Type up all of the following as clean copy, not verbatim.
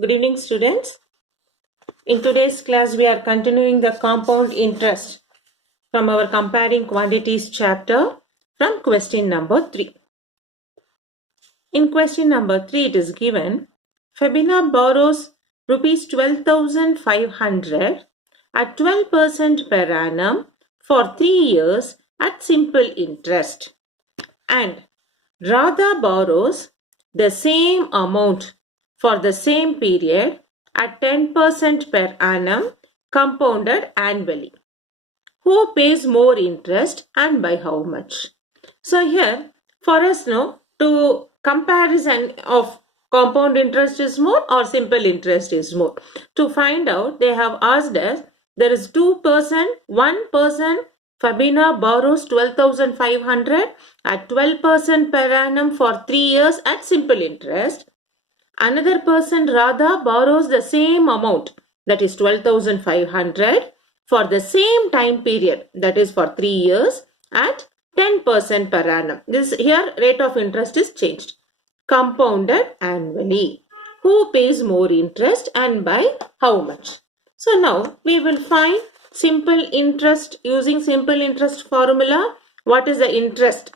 Good evening, students. In today's class, we are continuing the compound interest from our comparing quantities chapter from question number 3. In question number 3, it is given, Fabina borrows rupees 12,500 at 12% per annum for 3 years at simple interest, and Radha borrows the same amount for the same period at 10% per annum compounded annually. Who pays more interest and by how much? So here for us to comparison of compound interest is more or simple interest is more. To find out, they have asked us, there is 2%, 1%, Fabina borrows 12,500 at 12% per annum for 3 years at simple interest. Another person, Radha, borrows the same amount, that is 12,500 for the same time period, that is for 3 years at 10% per annum. This here rate of interest is changed. Compounded annually. Who pays more interest and by how much? So now we will find simple interest using simple interest formula. What is the interest?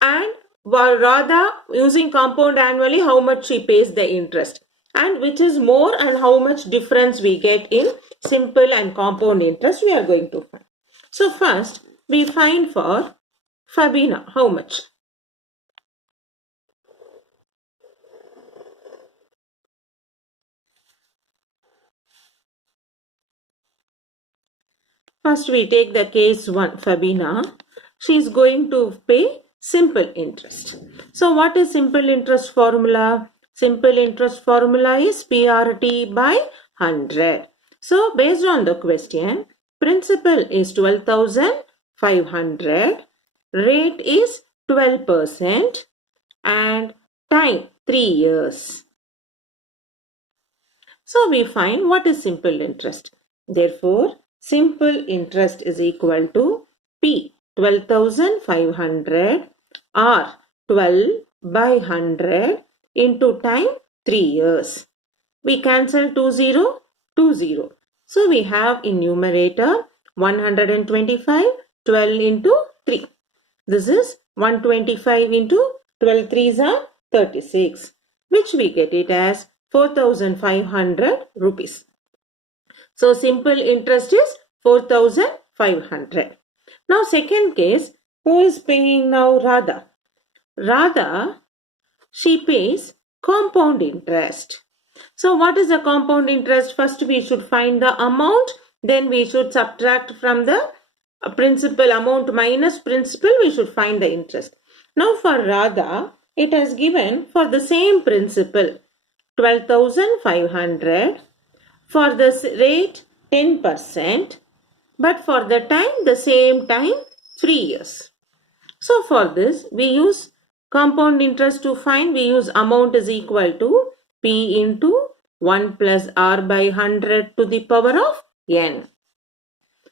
And Radha using compound annually, how much she pays the interest, and which is more and how much difference we get in simple and compound interest we are going to find. So first we find for Fabina how much. First we take the case 1, Fabina. She is going to pay simple interest. So what is simple interest formula? Simple interest formula is PRT by 100. So based on the question, principal is 12,500, rate is 12% and time 3 years. So we find what is simple interest. Therefore, simple interest is equal to P 12,500 or 12 by 100 into time 3 years. We cancel 20, 20. So we have in numerator 125, 12 into 3. This is 125 into 12 3s are 36, which we get it as 4,500 rupees. So simple interest is 4,500. Now second case, who is paying now? Radha. Radha, she pays compound interest. So what is the compound interest? First we should find the amount, then we should subtract from the principal amount minus principal, we should find the interest. Now for Radha, it has given for the same principal 12,500 for the rate 10%, but for the time, the same time 3 years. So for this we use compound interest to find. We use amount is equal to P into 1 plus R by 100 to the power of N.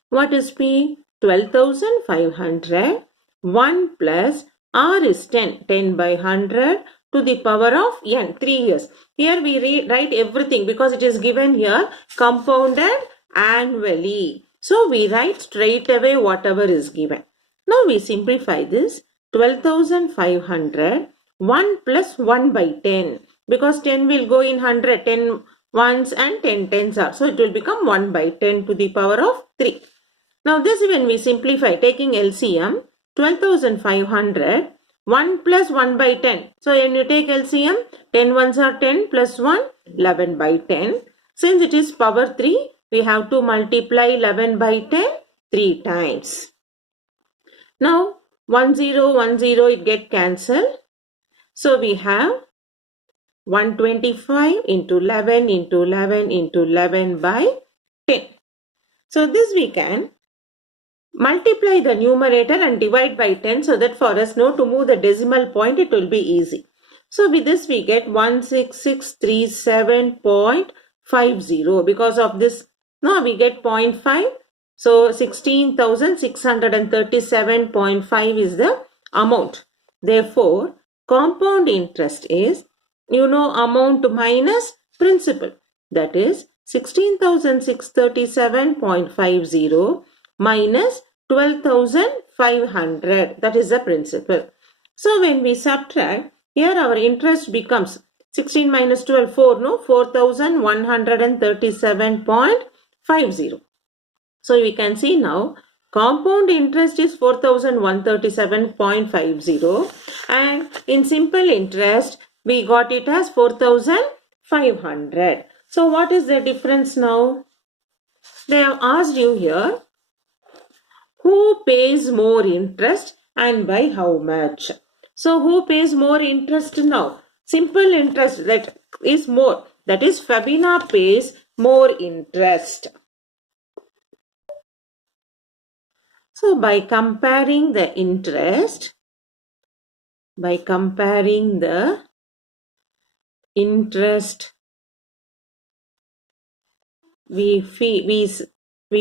What is P? 12,500. 1 plus R is 10. 10 by 100 to the power of N. 3 years. Here we write everything because it is given here compounded annually. So we write straight away whatever is given. Now we simplify this. 12,500. 1 plus 1 by 10. Because 10 will go in 100. 10 ones and 10 tens are. So it will become 1 by 10 to the power of 3. Now this when we simplify taking LCM, 12,500, 1 plus 1 by 10. So when you take LCM, 10 ones are 10 plus 1, 11 by 10. Since it is power 3, we have to multiply 11 by 10 3 times. Now 1 0 1 0 it get cancelled. So we have 125 into 11 into 11 into 11 by 10. So this we can multiply the numerator and divide by 10 so that for us to move the decimal point it will be easy. So with this we get 16637.50. Because of this we get 0.5. So 16,637.5 is the amount. Therefore compound interest is you know amount minus principal. That is 16,637.50 minus 12,500. That is the principal. So when we subtract, here our interest becomes 16 minus 12, 4, no? 4,137.50. So we can see now compound interest is 4,137.50 and in simple interest we got it as 4,500. So what is the difference now? They have asked you here who pays more interest and by how much. So who pays more interest now? Simple interest, that is more. That is Fabina pays more interest. So by comparing the interest, we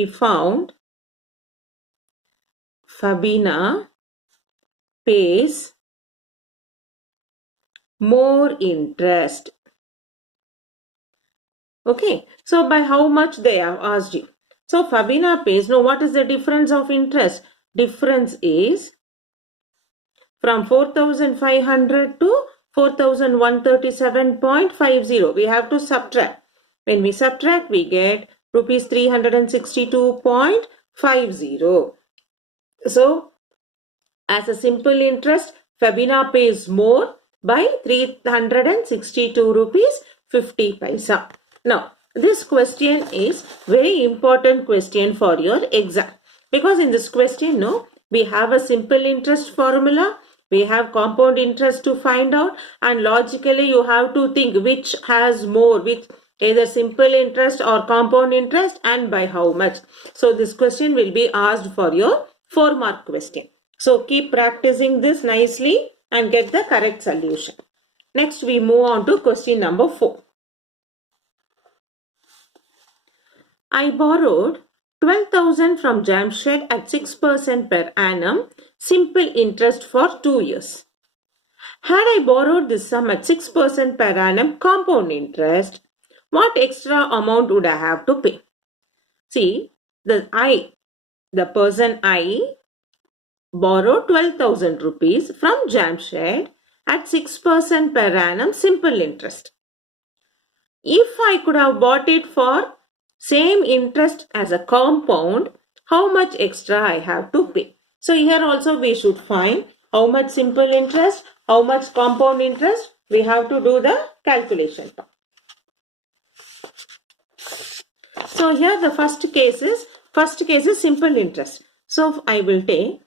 found Fabina pays more interest. Okay, so by how much they have asked you. So Fabina pays, now what is the difference of interest? Difference is from 4,500 to 4,137.50. We have to subtract. When we subtract, we get rupees 362.50. So, as a simple interest, Fabina pays more by 362 rupees 50 paisa. Now, this question is very important question for your exam. Because in this question, no, we have a simple interest formula, we have compound interest to find out, and logically you have to think which has more, which either simple interest or compound interest and by how much. So this question will be asked for your 4-mark question. So keep practicing this nicely and get the correct solution. Next we move on to question number 4. I borrowed 12,000 from Jamshed at 6% per annum, simple interest for 2 years. Had I borrowed this sum at 6% per annum compound interest, what extra amount would I have to pay? See, the person I borrowed 12,000 rupees from Jamshed at 6% per annum simple interest. If I could have bought it for same interest as a compound, how much extra I have to pay? So here also we should find how much simple interest, how much compound interest. We have to do the calculation part. So here the first case is simple interest. So I will take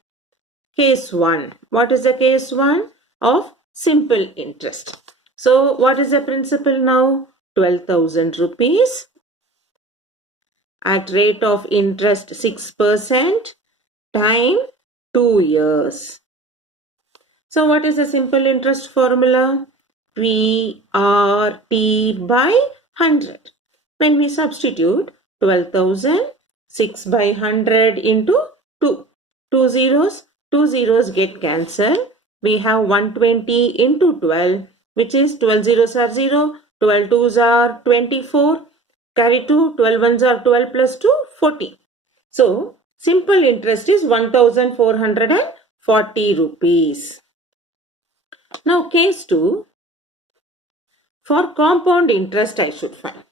case 1. What is the case 1 of simple interest? So what is the principal now? 12,000 rupees at rate of interest 6% time 2 years. So what is the simple interest formula? PRT by 100. When we substitute 12,000, 6 by 100 into 2. 2 zeros get cancelled. We have 120 into 12, which is 12 zeros are 0, 12 twos are 24, carry 2, 12 ones are 12 plus 2, 14. So, simple interest is 1,440 rupees. Now, case 2, for compound interest I should find.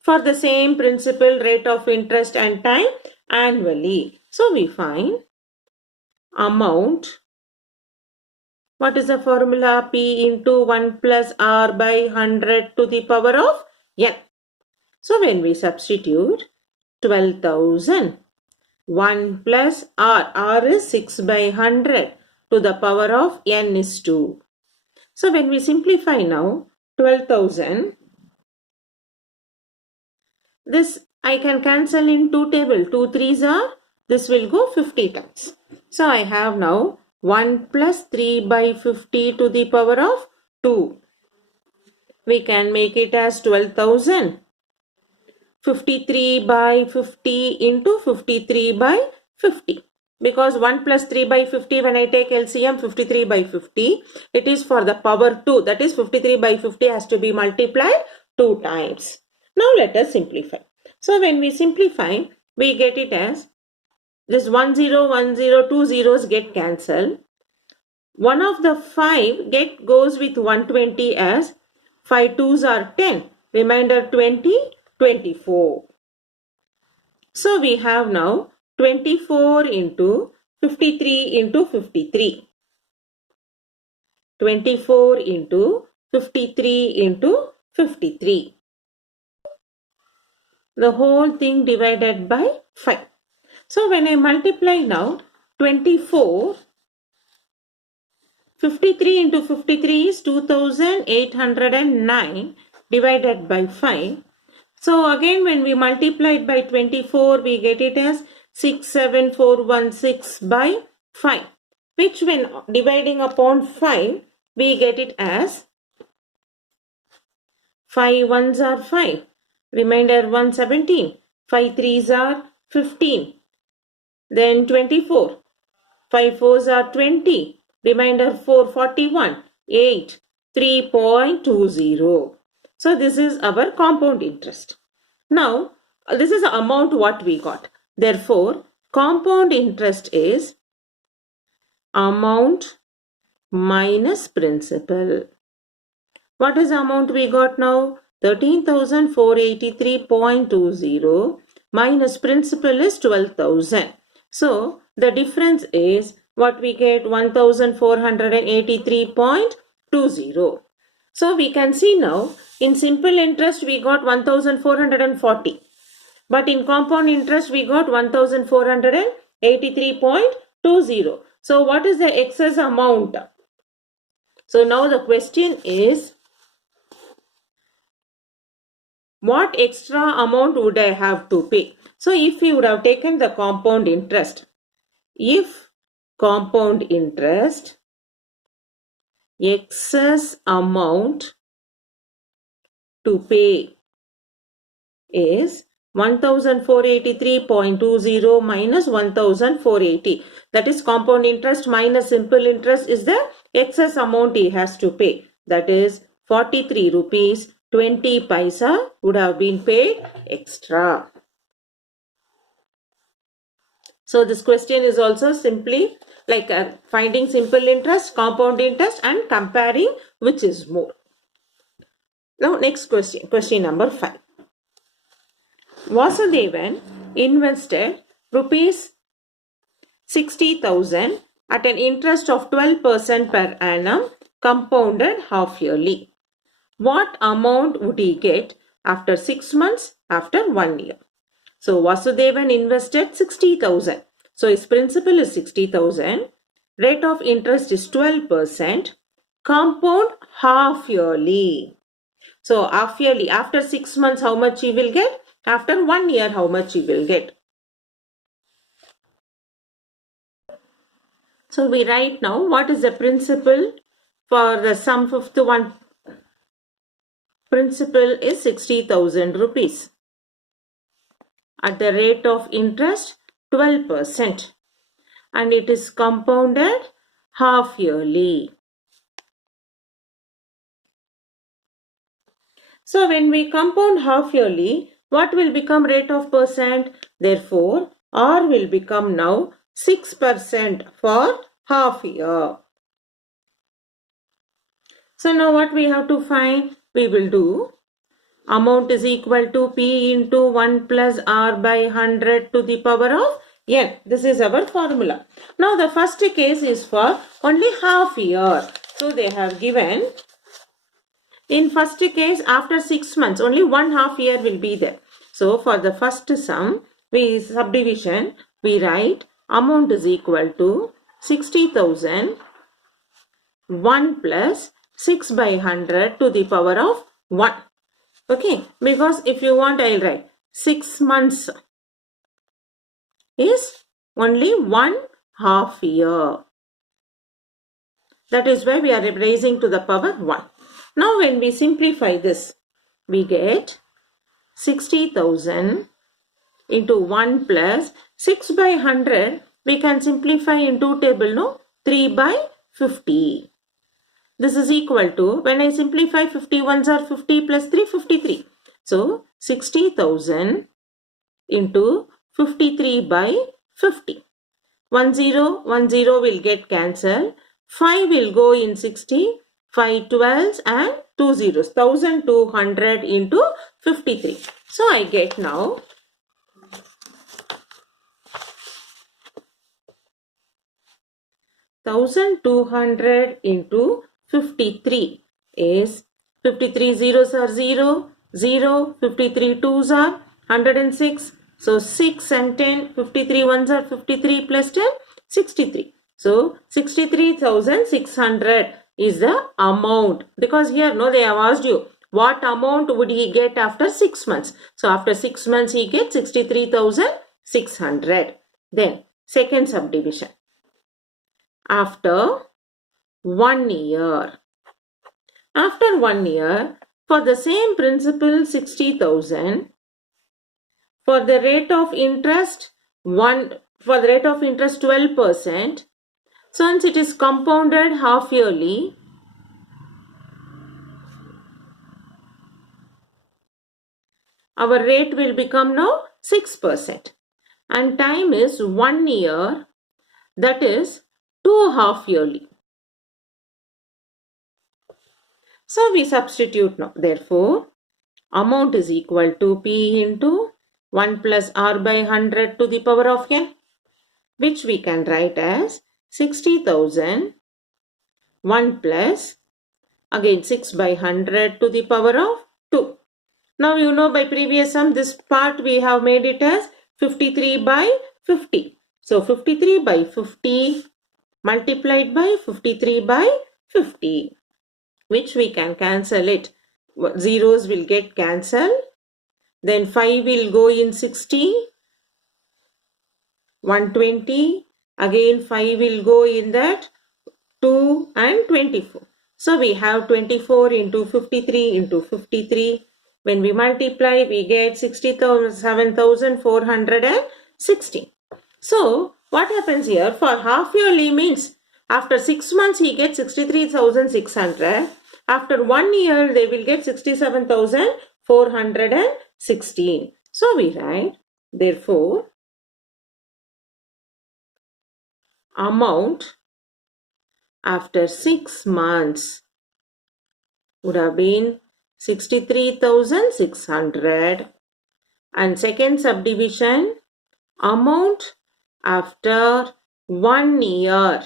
For the same principal, rate of interest and time annually. So, we find amount. What is the formula? P into 1 plus R by 100 to the power of N. So when we substitute 12,000, 1 plus R is 6 by 100 to the power of N is 2. So when we simplify now 12,000, this I can cancel in 2 table. 2 3s are, this will go 50 times. So I have now 1 plus 3 by 50 to the power of 2. We can make it as 12,000. 53 by 50 into 53 by 50. because 1 plus 3 by 50, when I take LCM, 53 by 50, it is for the power 2. That is 53 by 50 has to be multiplied 2 times. Now let us simplify. So when we simplify, we get it as this 1 0, 1 0, 2 zeros get cancelled. One of the 5 goes with 120 as 5 2s are 10. Remainder 20, 24. So we have now 24 into 53 into 53. 24 into 53 into 53. The whole thing divided by 5. So when I multiply now 24, 53 into 53 is 2809 divided by 5. So again when we multiply it by 24, we get it as 67416 by 5. Which when dividing upon 5, we get it as 5 ones are 5. Remainder 117. 5 threes are 15. Then 24. 5 fours are 20. Remainder 441. 8. 3.20. So this is our compound interest. Now this is the amount what we got. Therefore compound interest is amount minus principal. What is the amount we got now? 13,483.20 minus principal is 12,000. So the difference is what we get 1,483.20. So we can see now in simple interest we got 1,440. But in compound interest we got 1,483.20. So what is the excess amount? So now the question is, what extra amount would I have to pay? So if you would have taken the compound interest, if compound interest excess amount to pay is 1,483.20 minus 1,480. That is compound interest minus simple interest is the excess amount he has to pay. That is 43 rupees 20 paisa would have been paid extra. So this question is also simply like finding simple interest, compound interest and comparing which is more. Now next question, question number 5. Vasudevan invested rupees 60,000 at an interest of 12% per annum compounded half yearly. What amount would he get after 6 months, after 1 year? So Vasudevan invested 60,000. So his principal is 60,000. Rate of interest is 12%. Compound half yearly. So half yearly, after 6 months how much he will get? After 1 year how much he will get? So we write now what is the principal for the sum of the one. Principal is 60,000 rupees. At the rate of interest 12%. And it is compounded half yearly. So when we compound half yearly, what will become rate of percent? Therefore, R will become now 6% for half year. So now what we have to find? We will do amount is equal to P into 1 plus R by 100 to the power of N. This is our formula. Now the first case is for only half year. So they have given in first case after 6 months only 1/2 year will be there. So for the first sum, we subdivision, we write amount is equal to 60,000 1 plus 6 by 100 to the power of 1. Okay, because if you want I'll write 6 months is only 1/2 year. That is why we are raising to the power 1. Now when we simplify this, we get 60,000 into 1 plus 6 by 100 we can simplify in two table, no? 3 by 50. This is equal to, when I simplify 50 ones are 50 plus 3, 53. So 60,000 into 53 by 50. 1 0, 1 0 will get cancelled. 5 will go in 60, 5 12s and 2 zeros. 1200 into 53. So I get now 1200 into 53 is 53 zeros are 0, 0, 53 twos are 106. So 6 and 10, 53 ones are 53 plus 10, 63. So 63,600 is the amount, because here no, they have asked you what amount would he get after 6 months. So after 6 months he gets 63,600. Then second subdivision. After 1 year. After 1 year, for the same principal 60,000, for the rate of interest 12%, since it is compounded half yearly, our rate will become now 6%, and time is 1 year, that is 2 half yearly. So we substitute now. Therefore, amount is equal to P into 1 plus R by 100 to the power of n, which we can write as 60,000 1 plus again 6 by 100 to the power of 2. Now you know by previous sum this part we have made it as 53 by 50. So 53 by 50 multiplied by 53 by 50, which we can cancel it. Zeros will get cancelled. Then 5 will go in 60. 120. Again 5 will go in that 2 and 24. So we have 24 into 53 into 53. When we multiply, we get 67,416. So what happens here? For half yearly means after 6 months he gets 63,600. After 1 year they will get 67,416. So we write, therefore, amount after 6 months would have been 63,600, and second subdivision, amount after 1 year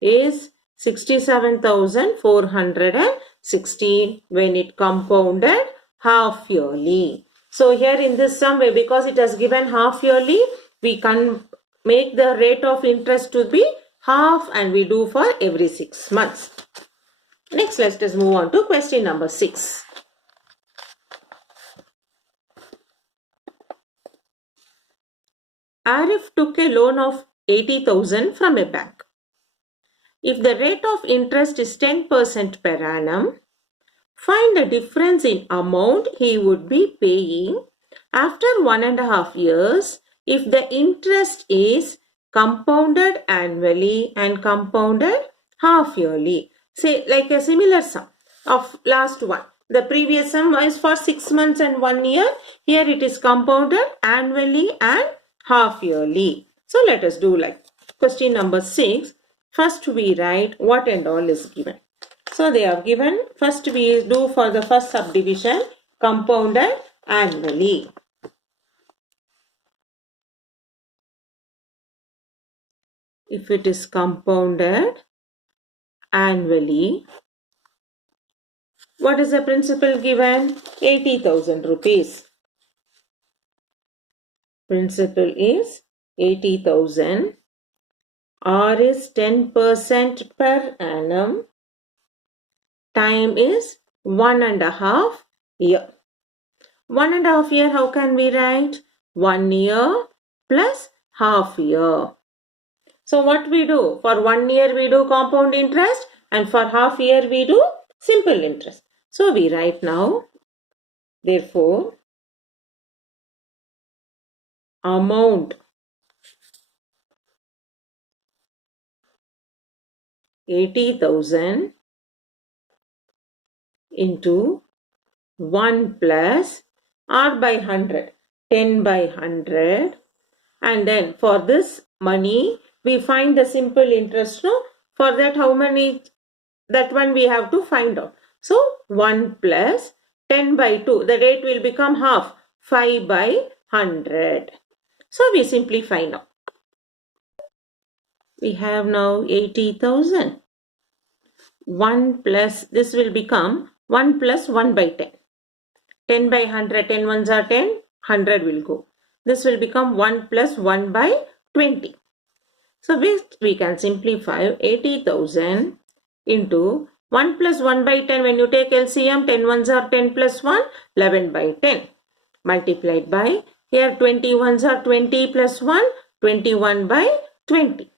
is 67,416 when it compounded half yearly. So here in this sum, because it has given half yearly, we can make the rate of interest to be half, and we do for every 6 months. Next, let us move on to question number 6. Arif took a loan of 80,000 from a bank. If the rate of interest is 10% per annum, find the difference in amount he would be paying after 1.5 years if the interest is compounded annually and compounded half yearly. Say like a similar sum of last one. The previous sum is for 6 months and 1 year. Here it is compounded annually and half yearly. So let us do like question number 6. First we write what and all is given. So they have given, first we do for the first subdivision, compounded annually. If it is compounded annually, what is the principal given? 80,000 rupees. Principal is 80,000. R is 10% per annum. Time is 1.5 year. 1.5 year, how can we write? 1 year plus half year. So what we do? For 1 year we do compound interest, and for half year we do simple interest. So we write now, therefore, amount 80,000 into 1 plus R by 100, 10 by 100. And then for this money, we find the simple interest. No? For that, how many? That one we have to find out. So 1 plus 10 by 2. The rate will become half. 5 by 100. So we simplify now. We have now 80,000. 1 plus, this will become 1 plus 1 by 10. 10 by 100, 10 ones are 10, 100 will go. This will become 1 plus 1 by 20. So we can simplify 80,000 into 1 plus 1 by 10. When you take LCM, 10 ones are 10 plus 1, 11 by 10. Multiplied by, here 20 ones are 20 plus 1, 21 by 20.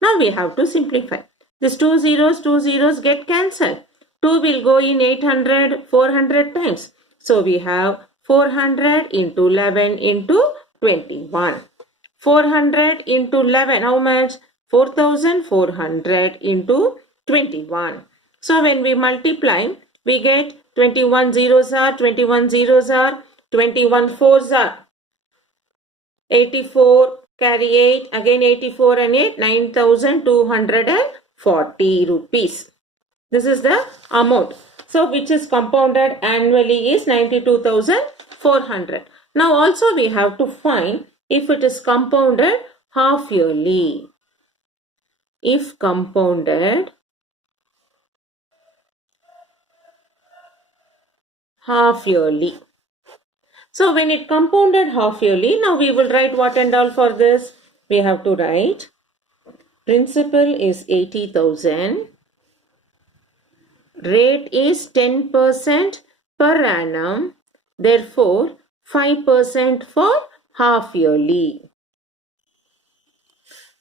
Now we have to simplify. These two zeros get cancelled. 2 will go in 800, 400 times. So we have 400 into 11 into 21. 400 into 11, how much? 4,400 into 21. So when we multiply, we get 21 zeros are, 21 zeros are, 21 fours are. 84, carry 8, again 84 and 8, 9,240 rupees. This is the amount. So which is compounded annually is 92,400. Now also we have to find if it is compounded half yearly. If compounded half yearly. So when it compounded half yearly, now we will write what and all for this. We have to write principal is 80,000. Rate is 10% per annum. Therefore, 5% for half yearly.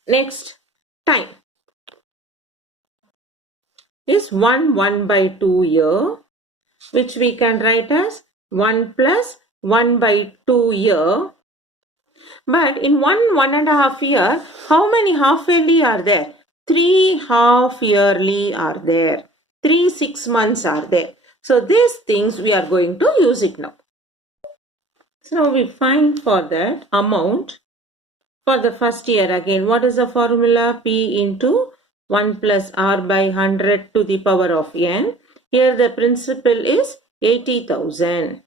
Next, time is 1 by 2 year, which we can write as 1 plus 1 by 2 year. But in 1.5 year, how many half yearly are there? 3 half yearly are there. 3 6 months are there. So these things we are going to use it now. So now we find for that amount for the first year again. What is the formula? P into 1 plus R by 100 to the power of n. Here the principal is 80,000.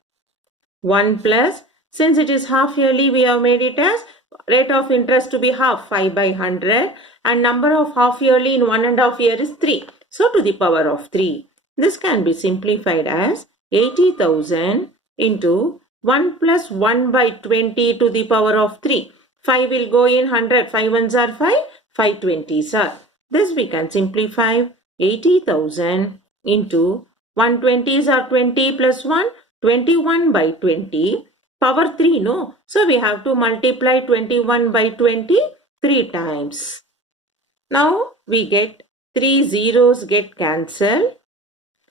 1 plus, since it is half yearly, we have made it as rate of interest to be half, 5 by 100, and number of half yearly in 1.5 year is 3. So to the power of 3. This can be simplified as 80,000 into 1 plus 1 by 20 to the power of 3. 5 will go in 100. 5 ones are 5. 5 20s are. This we can simplify 80,000 into 120s are 20 plus 1. 21 by 20. Power 3, no? So we have to multiply 21 by 20 3 times. Now we get 3 zeros get cancelled.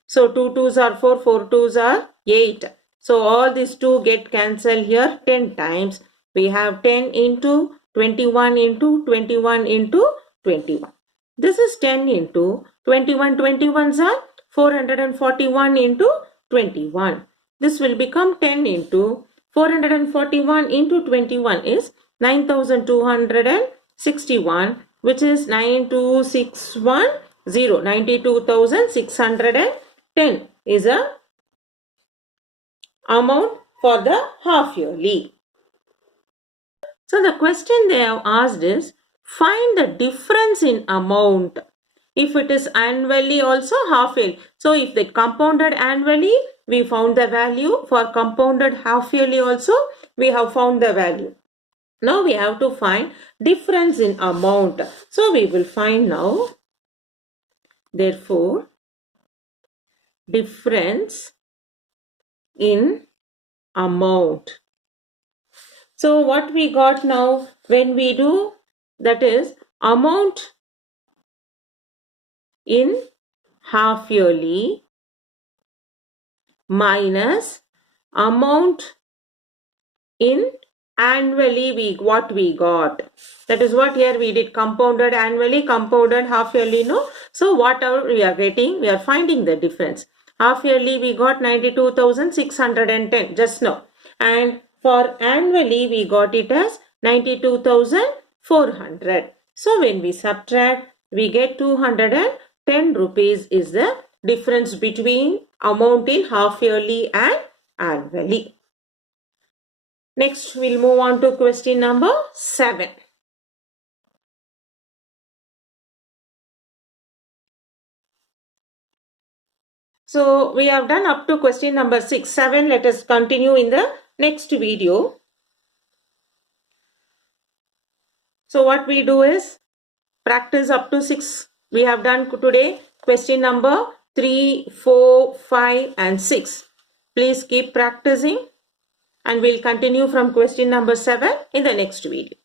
So 2 2s are 4, 4 2s are 8. So all these 2 get cancelled here 10 times. We have 10 into 21 into 21 into 21. This is 10 into 21. 21s are 441 into 21. This will become 10 into 441 into 21 is 9,261, which is 92,610. 92,610 is a amount for the half yearly. So the question they have asked is, find the difference in amount. If it is annually also half yearly. So if they compounded annually, we found the value. For compounded half yearly also, we have found the value. Now we have to find difference in amount. So we will find now. Therefore, difference in amount. So what we got now when we do, that is amount in half yearly minus amount in annually what we got. That is what here we did, compounded annually, compounded half yearly, no? So whatever we are getting, we are finding the difference. Half yearly we got 92,610 just now, and for annually we got it as 92,400. So when we subtract, we get 210 rupees is the difference between amount in half yearly and annually. Next, we'll move on to question number 7. So, we have done up to question number 6. 7, let us continue in the next video. So, what we do is practice up to 6. We have done today question number 3, 4, 5 and 6. Please keep practicing, and we'll continue from question number 7 in the next video.